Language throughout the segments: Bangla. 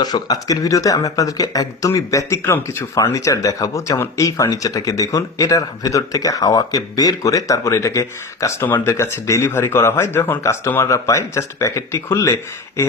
দর্শক, আজকের ভিডিওতে আমি আপনাদেরকে একদমই ব্যতিক্রম কিছু ফার্নিচার দেখাবো। যেমন এই ফার্নিচারটাকে দেখুন, এটার ভেতর থেকে হাওয়াকে বের করে তারপরে এটাকে কাস্টমারদের কাছে ডেলিভারি করা হয়। যখন কাস্টমাররা পায়, জাস্ট প্যাকেটটি খুললে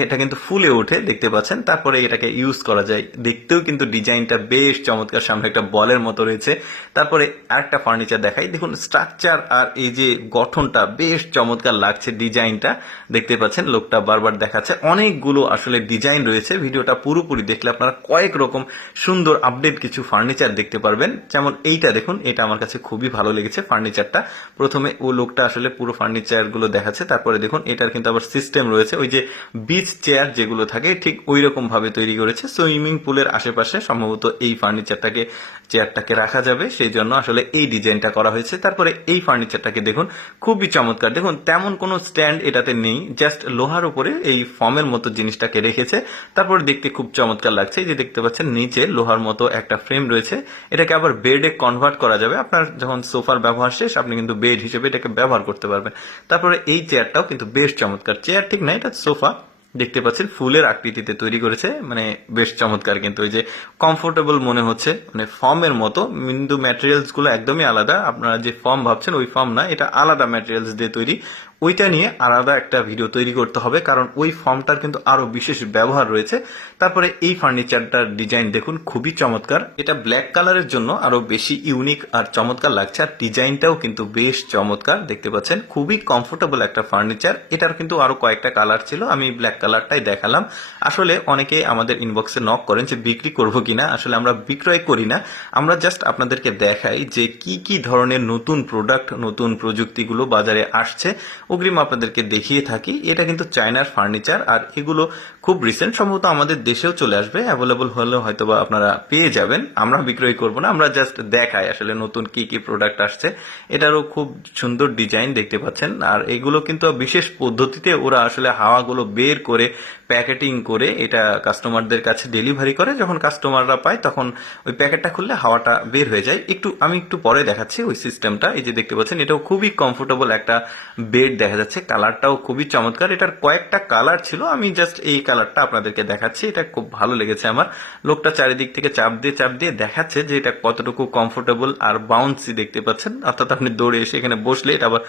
এটা কিন্তু ফুলে ওঠে, দেখতে পাচ্ছেন। তারপরে এটাকে ইউজ করা যায়। দেখতেও কিন্তু ডিজাইনটা বেশ চমৎকার, সামনে একটা বলের মতো রয়েছে। তারপরে আরেকটা ফার্নিচার দেখাই। দেখুন, স্ট্রাকচার আর এই যে গঠনটা বেশ চমৎকার লাগছে ডিজাইনটা। দেখতে পাচ্ছেন, লোকটা বারবার দেখাচ্ছে। অনেকগুলো আসলে ডিজাইন রয়েছে। ভিডিওটা পুরোপুরি দেখলে আপনারা কয়েক রকম সুন্দর আপডেট কিছু ফার্নিচার দেখতে পারবেন। যেমন এইটা দেখুন, এটা আমার কাছে খুবই ভালো লেগেছে ফার্নিচারটা প্রথমে ও লোকটা আসলে পুরো ফার্নিচারগুলো দেখাচ্ছে, তারপরে দেখুন, এটার কিন্তু আবার সিস্টেম রয়েছে। ওই যে বিচ চেয়ার যেগুলো থাকে, ঠিক ওই রকম ভাবে তৈরি করেছে। সুইমিং পুলের আশেপাশে সম্ভবত এই ফার্নিচারটাকে চেয়ারটাকে রাখা যাবে। সেই জন্য আসলে এই ডিজাইনটা করা হয়েছে। তারপরে এই ফার্নিচারটাকে দেখুন, খুবই চমৎকার। দেখুন, তেমন কোনো স্ট্যান্ড এটাতে নেই জাস্ট লোহার উপরে এই ফর্মের মতো জিনিসটাকে রেখেছে। তারপর দেখতে খুব চমৎকার লাগছে। এই যে দেখতে পাচ্ছেন, নিচে লোহার মতো একটা ফ্রেম রয়েছে। এটাকে আবার বেডে কনভার্ট করা যাবে। আপনার যখন সোফার ব্যবহার শেষ, আপনি কিন্তু বেড হিসেবে এটাকে ব্যবহার করতে পারবেন। তারপরে এই চেয়ারটাও কিন্তু বেশ চমৎকার। চেয়ার ঠিক না, এটা সোফা। দেখতে পাচ্ছেন, ফুলের আকৃতিতে তৈরি করেছে। মানে বেশ চমৎকার কিন্তু ওই যে কমফোর্টেবল মনে হচ্ছে। মানে ফর্মের মতো। কিন্তু ম্যাটেরিয়ালসগুলো একদমই আলাদা। আপনারা যে ফর্ম ভাবছেন, ওই ফর্ম না, এটা আলাদা ম্যাটেরিয়ালস দিয়ে তৈরি। ওইটা নিয়ে আলাদা একটা ভিডিও তৈরি করতে হবে, কারণ ওই ফর্মটার কিন্তু আরও বিশেষ ব্যবহার রয়েছে। তারপরে এই ফার্নিচারটার ডিজাইন দেখুন, খুবই চমৎকার। এটা ব্ল্যাক কালারের জন্য আরও বেশি ইউনিক আর চমৎকার লাগছে, আর ডিজাইনটাও কিন্তু বেশ চমৎকার, দেখতে পাচ্ছেন। খুবই কমফোর্টেবল একটা ফার্নিচার এটার কিন্তু আরও কয়েকটা কালার ছিল, আমি ব্ল্যাক কালারটাই দেখালাম। আসলে অনেকে আমাদের ইনবক্সে নক করেন যে, বিক্রি করব কিনা? আসলে আমরা বিক্রয় করি না। আমরা জাস্ট আপনাদেরকে দেখাই যে, কি কি ধরনের নতুন প্রোডাক্ট নতুন প্রযুক্তিগুলো বাজারে আসছে। অগ্রিম আপনাদেরকে দেখিয়ে থাকি এটা কিন্তু চায়নার ফার্নিচার আর এগুলো খুব রিসেন্ট সম্ভবত আমাদের দেশেও চলে আসবে। অ্যাভেলেবল হলেও হয়তো বা আপনারা পেয়ে যাবেন। আমরা বিক্রয় করব না, আমরা জাস্ট দেখাই আসলে নতুন কি কি প্রোডাক্ট আসছে। এটারও খুব সুন্দর ডিজাইন দেখতে পাচ্ছেন। আর এগুলো কিন্তু বিশেষ পদ্ধতিতে ওরা আসলে হাওয়াগুলো বের করে প্যাকেটিং করে এটা কাস্টমারদের কাছে ডেলিভারি করে। যখন কাস্টমাররা পায়, তখন ওই প্যাকেটটা খুললে হাওয়াটা বের হয়ে যায়। একটু, আমি একটু পরে দেখাচ্ছি ওই সিস্টেমটা এই যে দেখতে পাচ্ছেন, এটাও খুবই কমফোর্টেবল একটা বেড দেখা যাচ্ছে। কালারটাও খুবই চমৎকার। এটার কয়েকটা কালার ছিল। আমি জাস্ট এই কালারটা আপনাদেরকে দেখাচ্ছি, এটা খুব ভালো লেগেছে আমার। লোকটা চারিদিক থেকে চাপ দিয়ে চাপ দিয়ে দেখাচ্ছে যে এটা কতটুকু কমফোর্টেবল আর বাউন্সি দেখতে পাচ্ছেন। অর্থাৎ আপনি দৌড়ে এসে এখানে বসলে এটা আবার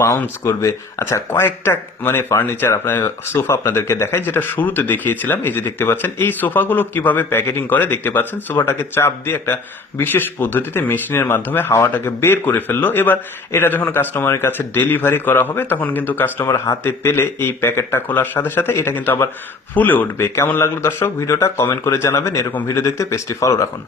বাউন্স করবে। আচ্ছা কয়েকটা মানে ফার্নিচার আপনার সোফা আপনাদেরকে দেখাই, যেটা শুরুতে দেখিয়েছিলাম। এই যে দেখতে পাচ্ছেন, এই সোফাগুলো কীভাবে প্যাকেটিং করে দেখতে পাচ্ছেন? সোফাটাকে চাপ দিয়ে একটা বিশেষ পদ্ধতিতে মেশিনের মাধ্যমে হাওয়াটাকে বের করে ফেলল। এবার এটা যখন কাস্টমারের কাছে ডেলিভারি করা হবে, তখন কিন্তু কাস্টমার হাতে পেলে এই প্যাকেটটা খোলার সাথে সাথে এটা কিন্তু আবার ফুলে উঠবে। কেমন লাগল দর্শক? ভিডিওটা কমেন্ট করে জানাবেন। এরকম ভিডিও দেখতে পেজটি ফলো রাখুন।